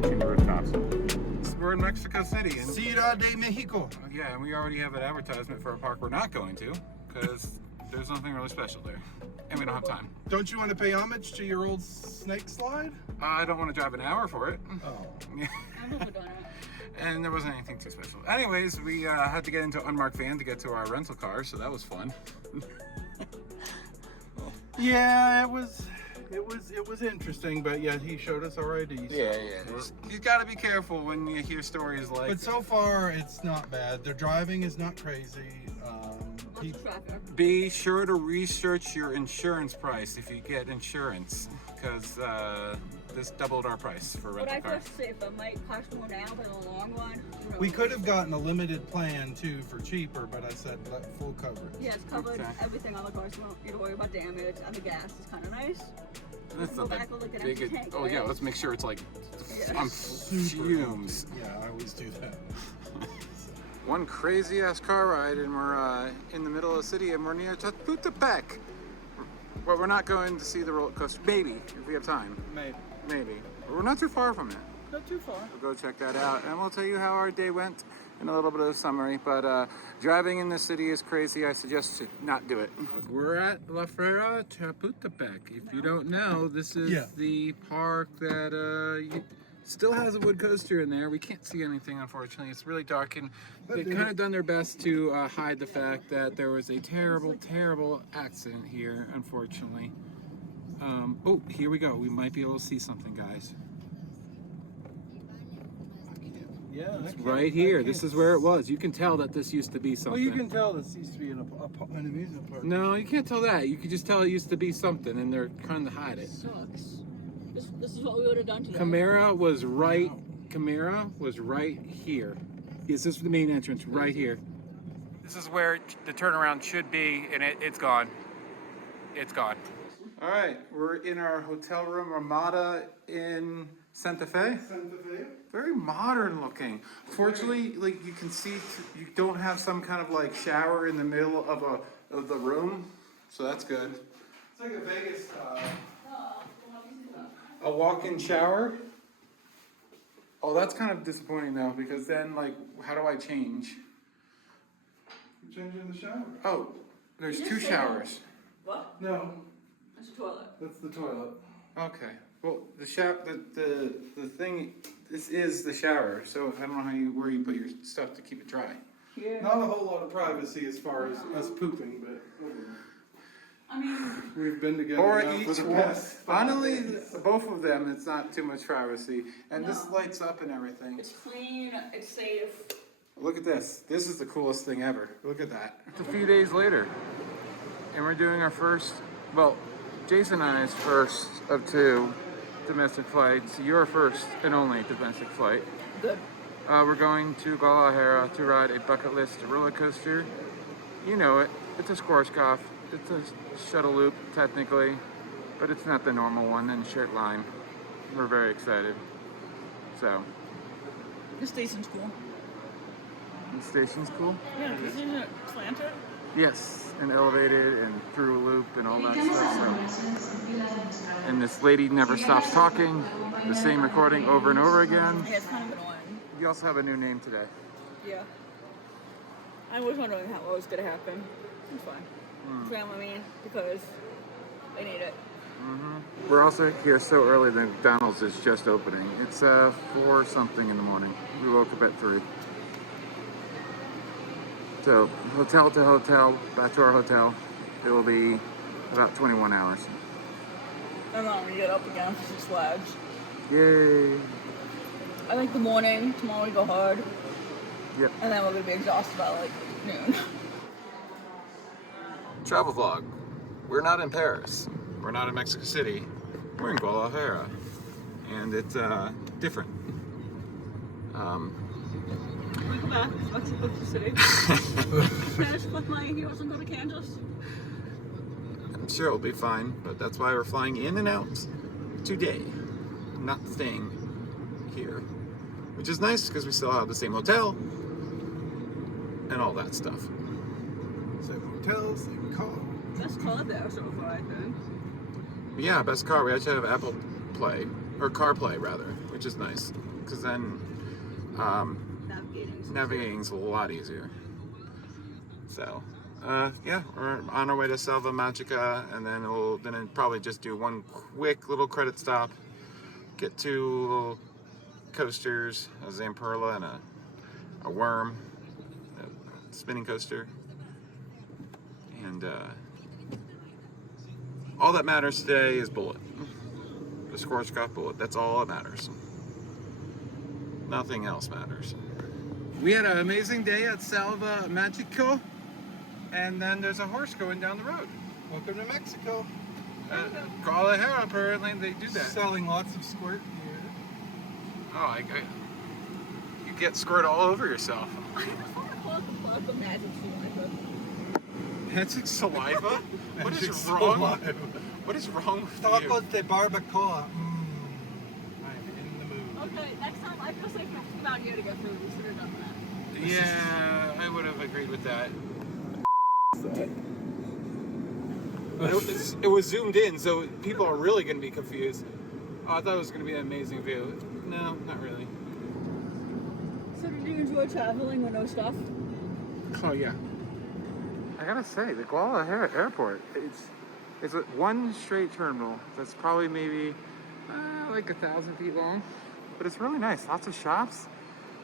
touching the rooftops. We're in Mexico City. And Ciudad de Mexico. yeah, and we already have an advertisement for a park we're not going to because there's nothing really special there. And we don't have time. Don't you want to pay homage to your old snake slide? I don't want to drive an hour for it. Oh. Yeah. I'm also doing it. And there wasn't anything too special. Anyways, we had to get into an unmarked van to get to our rental car, so that was fun. Yeah, it was interesting, but yeah, he showed us our IDs. Yeah. You got to be careful when you hear stories like. But so far, it's not bad. Their driving is not crazy. Lots of traffic. Be sure to research your insurance price if you get insurance, because this doubled our price for What rental I car. first say, if it might cost more now, but in the long run, We could have gotten a limited plan too for cheaper, but I said full coverage. Yeah, it's covered Okay. everything on the car, so you don't need to worry about damage, and the gas is kind of nice. That's Go not back that with like an big. empty tank, Oh yeah, right? let's make sure it's like Yeah. on Super fumes. empty. Yeah, I always do that. One crazy ass car ride, and we're in the middle of the city, and we're near Chapultepec. But we're not going to see the roller coaster. Maybe if we have time. Maybe. But we're not too far from it. Not too far. We'll go check that out, and we'll tell you how our day went in a little bit of summary. But driving in the city is crazy. I suggest to not do it. We're at La Feria Chapultepec. If you don't know, this is the park that still has a wood coaster in there. We can't see anything, unfortunately. It's really dark, and they've kind of done their best to hide the fact that there was a terrible, terrible accident here, unfortunately. Oh, here we go. We might be able to see something, guys. Yeah, It's right here. This is where it was. You can tell that this used to be something. Well, you can tell this used to be an amusement park. No, you can't tell that. You can just tell it used to be something, and they're trying to hide it. Sucks. This is what we would have done today. Chimera was right. Chimera was right here. Yes, this is the main entrance, right here. This is where the turnaround should be, and it's gone. It's gone. All right, we're in our hotel room, Ramada in Santa Fe. Santa Fe. Very modern looking. Fortunately, like you can see, you don't have some kind of like shower in the middle of the room, so that's good. It's like a Vegas style. A walk-in shower. Oh, that's kind of disappointing though, because then like, how do I change? You change in the shower. Oh, there's You two just say showers. What? No, That's a toilet. that's the toilet. Okay. Well, the thing. This is the shower, so I don't know where you put your stuff to keep it dry. Yeah. Not a whole lot of privacy as far as us pooping, but I mean, we've been together Or now for each the one. past 5 Honestly, days. both of them, it's not too much privacy, and this No. lights up and everything. it's clean, it's safe. Look at this. This is the coolest thing ever. Look at that. It's a few days later, and we're doing our first, well, Jason and I's first of 2 domestic flights. Your first and only domestic flight. Good. We're going to Guadalajara to ride a bucket list roller coaster. You know it. It's a Schwarzkopf. It's a shuttle loop, technically, but it's not the normal one in straight line. We're very excited. So, The station's cool. the station's cool. Yeah, because isn't it slanted? Yes, and elevated and through a loop and all that stuff. So. And this lady never stops talking. The same recording over and over again. Yeah, it's kind of annoying. You also have a new name today. Yeah. I was wondering what was going to happen. It's fine. Family, because they need it. We're also here so early that McDonald's is just opening. It's 4 something in the morning. We woke up at 3. So hotel to hotel, back to our hotel. It will be about 21 hours. And then I'm going to get up again for 6 Flags. Yay! I think the morning, tomorrow we go hard, Yep. and then we're going to be exhausted by like noon. Travel vlog. We're not in Paris. We're not in Mexico City. We're in Guadalajara, and it's different. We go back to Mexico City. Finish with my heroes and go to Kansas. I'm sure it'll be fine, but that's why we're flying in and out today, not staying here, which is nice because we still have the same hotel and all that stuff. Same hotel, same car. Best car there so far, I think. Yeah, best car. We actually have Apple Play, or CarPlay rather, which is nice because then navigating's a lot easier. So yeah, we're on our way to Selva Magica, and then we'll probably just do one quick little credit stop, get 2 little coasters, a Zamperla and a worm, a spinning coaster, and all that matters today is Bullet, the Schwarzkopf Bullet. That's all that matters. Nothing else matters. We had an amazing day at Selva Magico, and then there's a horse going down the road. Welcome to Mexico. Guadalajara, apparently they do that. Selling lots of squirt here. Oh, you get squirt all over yourself. Magic saliva? What is Magic wrong? saliva. What is wrong with you? Tacos de barbacoa. I'm in the mood. Okay, next time I feel safe enough to come out here to go through. We should have done that. Yeah, I would have agreed with that. It was zoomed in, so people are really going to be confused. Oh, I thought it was going to be an amazing view. No, not really. So did you enjoy traveling with no stuff? Oh yeah. I gotta say, the Guadalajara airport, it's one straight terminal that's probably maybe like 1,000 feet long, but it's really nice. Lots of shops,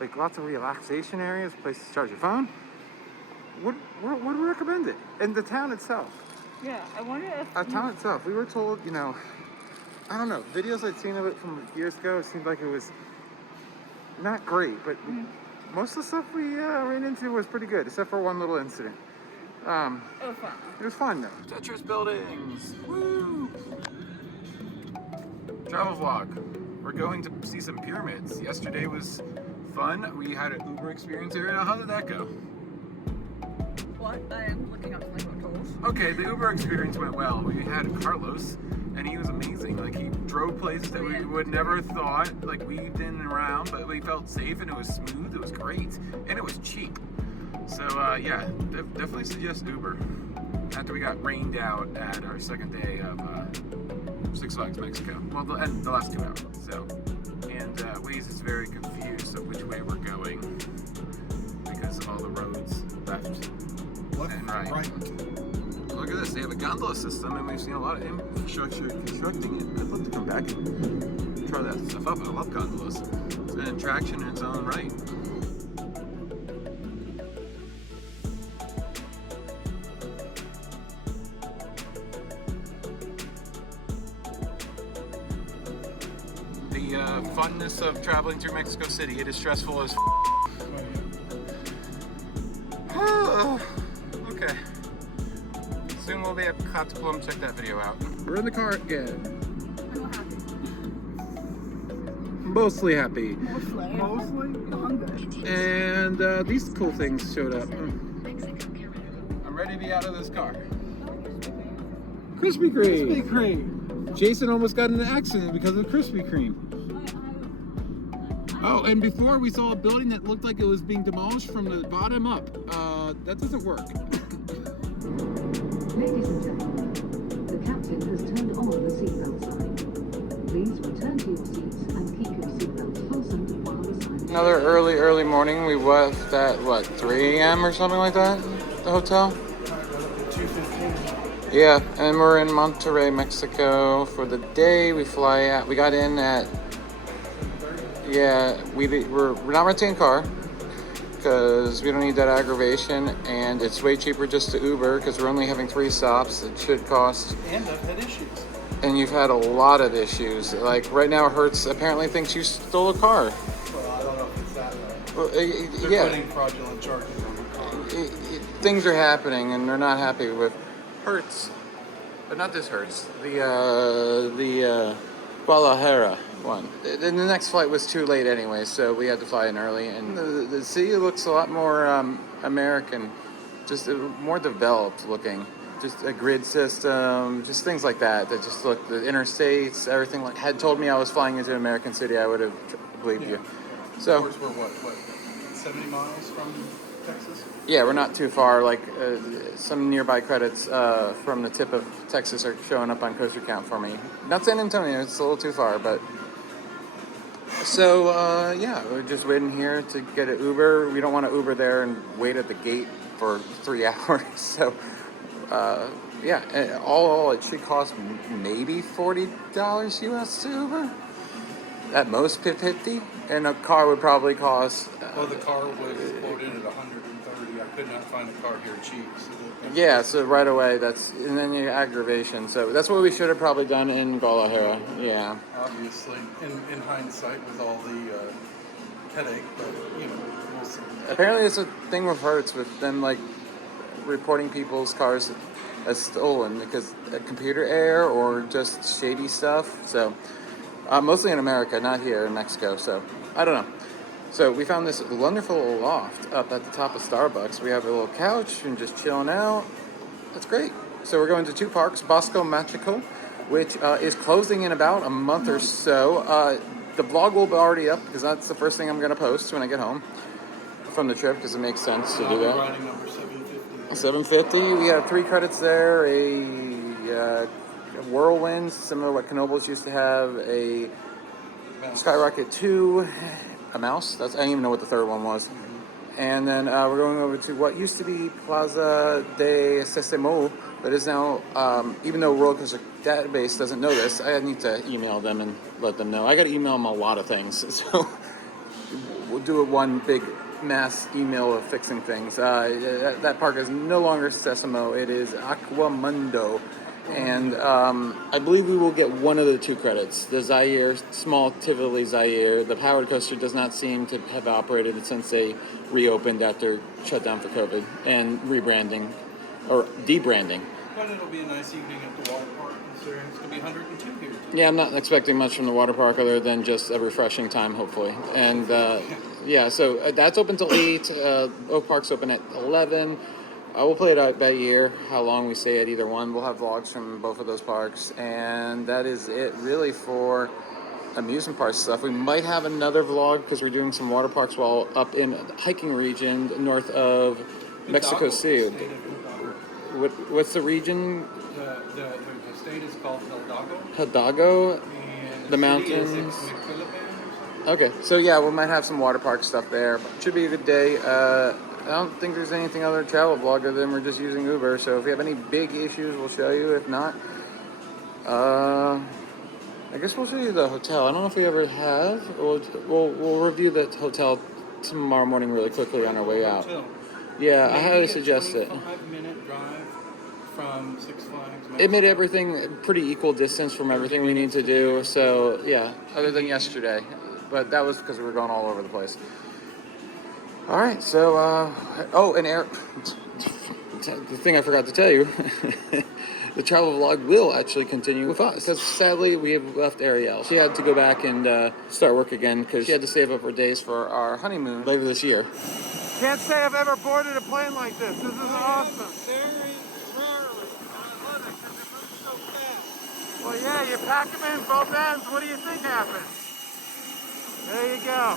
like lots of relaxation areas, places to charge your phone. Would recommend it. And the town itself. Yeah, I wonder if... The town itself, we were told, you know, I don't know, videos I'd seen of it from years ago, it seemed like it was not great, but most of the stuff we ran into was pretty good, except for one little incident. fun. It was fun though. Tetris buildings, woo! Travel vlog. We're going to see some pyramids. Yesterday was fun. We had an Uber experience area. How did that go? What? I am looking up my hotels. Okay, the Uber experience went well. We had Carlos, and he was amazing. Like, he drove places that we would never thought, like, weaved in and around, but we felt safe, and it was smooth. It was great, and it was cheap. So, yeah, definitely suggest Uber. After we got rained out at our second day of Six Flags Mexico. Well, the last 2 hours. So, and Waze is very confused of which way we're going because of all the roads left and right. Look at this, they have a gondola system, and we've seen a lot of infrastructure constructing it. I'd love to come back and try that stuff up. I love gondolas. It's an attraction in its own right. The funness of traveling through Mexico City. It is stressful as okay. Soon we'll be at Catapulum. Check that video out. We're in the car again. I'm happy. Mostly happy. Mostly. I'm good. And these cool things showed up. I'm ready to be out of this car. Krispy Kreme. Krispy Kreme. Jason almost got in an accident because of Krispy Kreme. Oh, and before we saw a building that looked like it was being demolished from the bottom up. That doesn't work. Ladies and gentlemen, the captain has turned on the seatbelt sign. Please return to your seats and keep your seatbelts fastened while the sign is... Another early morning. We left at what, 3 a.m. or something like that? The hotel? 2:15. Yeah, and we're in Monterrey, Mexico for the day. We got in at, yeah, we're not renting a car because we don't need that aggravation, and it's way cheaper just to Uber because we're only having 3 stops. It should cost. And I've had issues. And you've had a lot of issues. Like right now, Hertz apparently thinks you stole a car. Well, I don't know if it's that way. Well, They're yeah, putting fraudulent charges on the car. things are happening, and they're not happy with Hertz. But not this Hertz. The Guadalajara one. The next flight was too late anyway, so we had to fly in early. And the city looks a lot more American, just more developed looking. Just a grid system, just things like that. That just look, the interstates, everything. Like, had told me I was flying into American City, I would have believed you. So, Of course, we're what, 70 miles from Texas? yeah, we're not too far. Like some nearby credits from the tip of Texas are showing up on Coaster Count for me. Not San Antonio, it's a little too far, but So yeah, we're just waiting here to get an Uber. We don't want to Uber there and wait at the gate for 3 hours. So yeah, all it should cost maybe $40 US to Uber. At most 50, and a car would probably cost. Well, the car was quoted at 130. I could not find a car here cheap. So Yeah, so right away and then your aggravation. So that's what we should have probably done in Guadalajara. Yeah. obviously, in hindsight, with all the headache, but we'll see. Apparently, it's a thing with Hertz with them like reporting people's cars as stolen because of computer error or just shady stuff. So mostly in America, not here in Mexico. So I don't know. So we found this wonderful loft up at the top of Starbucks. We have a little couch and just chilling out. That's great. So we're going to 2 parks, Bosco Mágico, which is closing in about a month or so. The vlog will be already up because that's the first thing I'm going to post when I get home from the trip because it makes sense to do that. Riding number 750. 750. We have 3 credits there. A Whirlwind, similar to what Knoebels used to have. A Skyrocket 2. A mouse. I didn't even know what the third one was. And then we're going over to what used to be Plaza de Sésamo, but is now, even though Roller Coaster Database doesn't know this, I need to email them and let them know. I got to email them a lot of things, so we'll do one big mass email of fixing things. That park is no longer Sésamo, it is Aquamundo. And I believe we will get one of the 2 credits. The Zaire, small Tivoli Zaire. The powered coaster does not seem to have operated since they reopened after shut down for COVID and rebranding or debranding. But it'll be a nice evening at the water park considering it's going to be 102 here. Yeah, I'm not expecting much from the water park other than just a refreshing time, hopefully. And yeah, so that's open till 8. Oak Park's open at 11. We'll play it out by year, how long we stay at either one. We'll have vlogs from both of those parks. And that is it really for amusement park stuff. We might have another vlog because we're doing some water parks while up in the hiking region north of Mexico City. What's the region? The state is called Hidalgo. Hidalgo? And The city mountains. is Michoacán or something. Okay, so yeah, we might have some water park stuff there. But it should be a good day. I don't think there's anything other travel vlog other than we're just using Uber. So if we have any big issues, we'll show you. If not, I guess we'll show you the hotel. I don't know if we ever have. We'll review the hotel tomorrow morning really quickly on our way out. Hotel. Yeah, I Maybe highly a suggest it. 25-minute drive from Six Flags. It made everything pretty equal distance from everything we need to do. So yeah, other than yesterday, but that was because we were going all over the place. All right, so the thing I forgot to tell you, the travel vlog will actually continue with us. Because sadly, we have left Ariel. She had to go back and start work again because she had to save up her days for our honeymoon later this year. Can't say I've ever boarded a plane like this. This is awesome. Very rarely. I love it because it moves so fast. Well, yeah, you pack them in both ends. What do you think happens? There you go.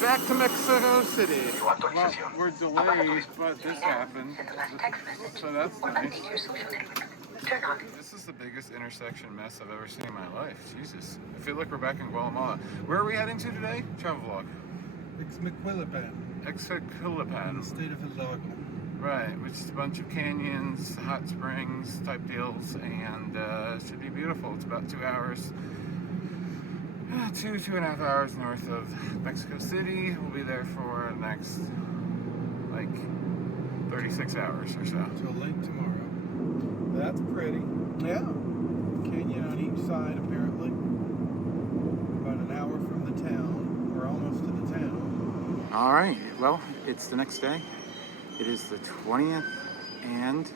Back to Mexico City. Well, we're delayed, but this happened. So that's nice. This is the biggest intersection mess I've ever seen in my life. Jesus. I feel like we're back in Guatemala. Where are we heading to today? Travel vlog. It's Michoacán, in Exaculipan. the state of Hidalgo. Right, which is a bunch of canyons, hot springs type deals, and it should be beautiful. It's about 2 hours. 2.5 hours north of Mexico City. We'll be there for the next, 36 hours or so. Till late tomorrow. That's pretty. Yeah. Canyon on each side, apparently. About an hour from the town. We're almost to the town. All right, well, it's the next day. It is the 20th, and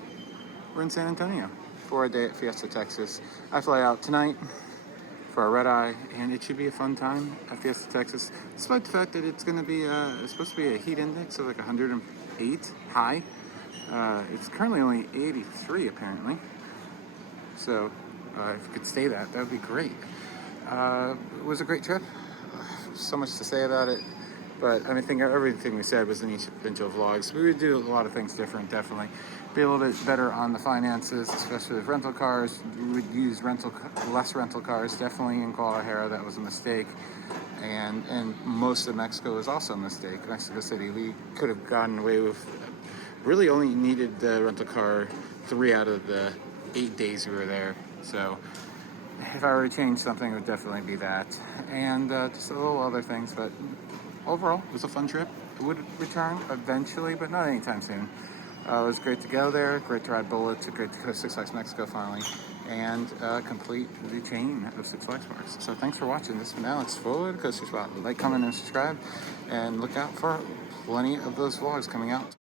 we're in San Antonio for a day at Fiesta Texas. I fly out tonight for a red eye, and it should be a fun time at Fiesta Texas, despite the fact that it's going to be it's supposed to be a heat index of 108 high. It's currently only 83 apparently, so if it could stay that would be great. It was a great trip. So much to say about it, but I think everything we said was in each individual vlogs. We would do a lot of things different, definitely. Be a little bit better on the finances, especially with rental cars. We would use less rental cars, definitely in Guadalajara. That was a mistake. and most of Mexico is also a mistake. Mexico City, we could have gotten away with, really only needed the rental car 3 out of the 8 days we were there. So if I were to change something, it would definitely be that, and just a little other things. But overall, it was a fun trip. It would return eventually, but not anytime soon. It was great to go there, great to ride Bullets, great to go to Six Flags Mexico finally, and complete the chain of Six Flags parks. So thanks for watching this from Alex Forward Coaster Spot. Like, comment, and subscribe, and look out for plenty of those vlogs coming out.